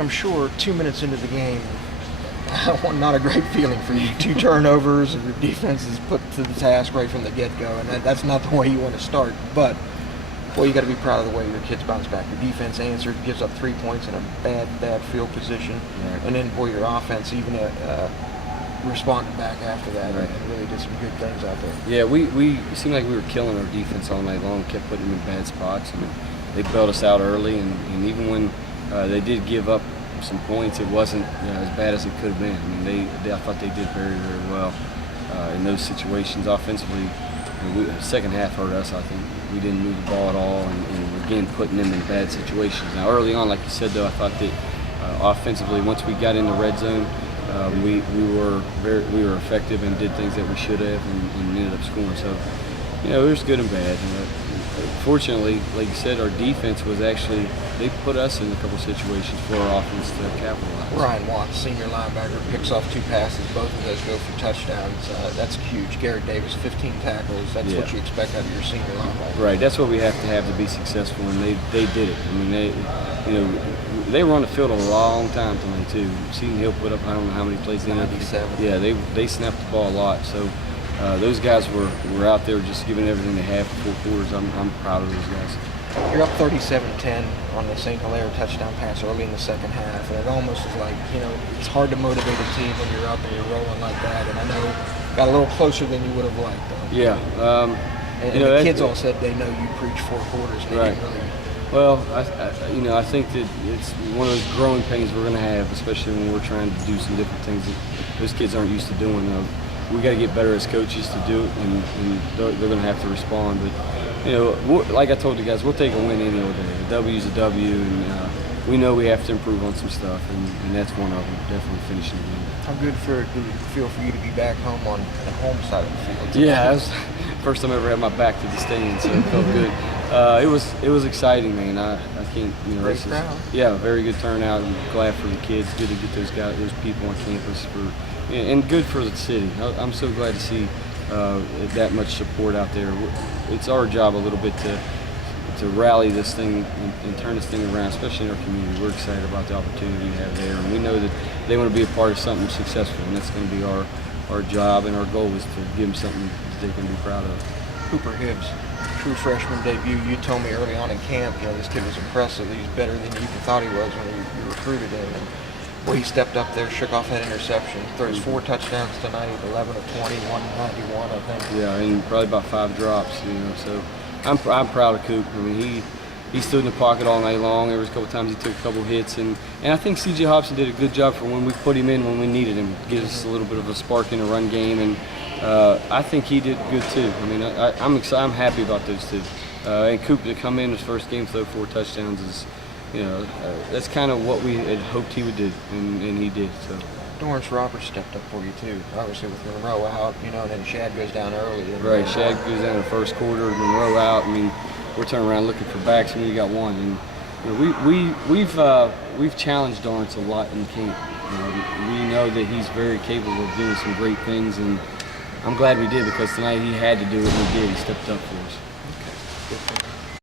I'm sure 2 minutes into the game, not a great feeling for you. 2 turnovers, and your defense is put to the task right from the get-go, and that's not the way you want to start. But, boy, you got to be proud of the way your kids bounce back. Your defense answered, gives up 3 points in a bad field position, Right. and then, boy, your offense even responded back after that Right. and really did some good things out there. Yeah, we it seemed like we were killing our defense all night long, kept putting them in bad spots. I mean, they bailed us out early, and even when they did give up some points, it wasn't as bad as it could have been. I mean, I thought they did very well in those situations offensively. The second half hurt us. I think we didn't move the ball at all, and again putting them in bad situations. Now, early on, like you said, though, I thought that offensively, once we got in the red zone, we were effective and did things that we should have, and ended up scoring. So, it was good and bad. Fortunately, like you said, our defense was actually, they put us in a couple situations for our offense to capitalize. Ryan Watts, senior linebacker, picks off 2 passes. Both of those go for touchdowns. That's huge. Garrett Davis, 15 tackles. That's what you expect out of your senior linebacker. Right. That's what we have to be successful, and they did it. I mean, they were on the field a long time tonight too. Seton Hill put up, I don't know how many plays. 97. Yeah, they snapped the ball a lot. So those guys were out there just giving everything they have for 4 quarters. I'm proud of those guys. You're up 37-10 on the St. Hilaire touchdown pass early in the second half, and it almost is like, it's hard to motivate a team when you're up and you're rolling like that. And I know it got a little closer than you would have liked, though. Yeah. And the kids all said they know you preach 4 quarters. And Right. they didn't really. Well, I think that it's one of those growing pains we're going to have, especially when we're trying to do some different things that those kids aren't used to doing. We got to get better as coaches to do it, and they're going to have to respond. But like I told you guys, we'll take a win any old day. A W's a W, and we know we have to improve on some stuff, and that's one of them. Definitely finishing the game. How good did it feel for you to be back home on the home side of the field? Yeah, that was the first time I ever had my back to the stand, so it felt good. It was exciting, man. I can't, Great crowd. Yeah, very good turnout. I'm glad for the kids. Good to get those people on campus and good for the city. I'm so glad to see that much support out there. It's our job a little bit to rally this thing and turn this thing around, especially in our community. We're excited about the opportunity we have there, and we know that they want to be a part of something successful, and that's going to be our job, and our goal is to give them something that they can be proud of. Cooper Hibbs, true freshman debut. You told me early on in camp, this kid was impressive. He's better than you even thought he was when you recruited him. And he stepped up there, shook off that interception. Throws 4 touchdowns tonight, 11 of 20, 191, I think. Yeah, and probably about 5 drops. So I'm proud of Coop. I mean, he stood in the pocket all night long. There was a couple times he took a couple hits, and I think C.J. Hobson did a good job for when we put him in when we needed him. Gives us a little bit of a spark in the run game, and I think he did good too. I mean, I'm excited. I'm happy about those 2. And Coop to come in his first game, throw 4 touchdowns is, that's kind of what we had hoped he would do, and he did. So. Dorrance Roberts stepped up for you too. Obviously with Monroe out, and then Shad goes down early. Right, Shad goes down in the first quarter, Monroe out. I mean, we're turning around looking for backs, and we got one. And we've challenged Dorrance a lot in camp. We know that he's very capable of doing some great things, and I'm glad we did, because tonight he had to do it, and he did. He stepped up for us. Okay, good.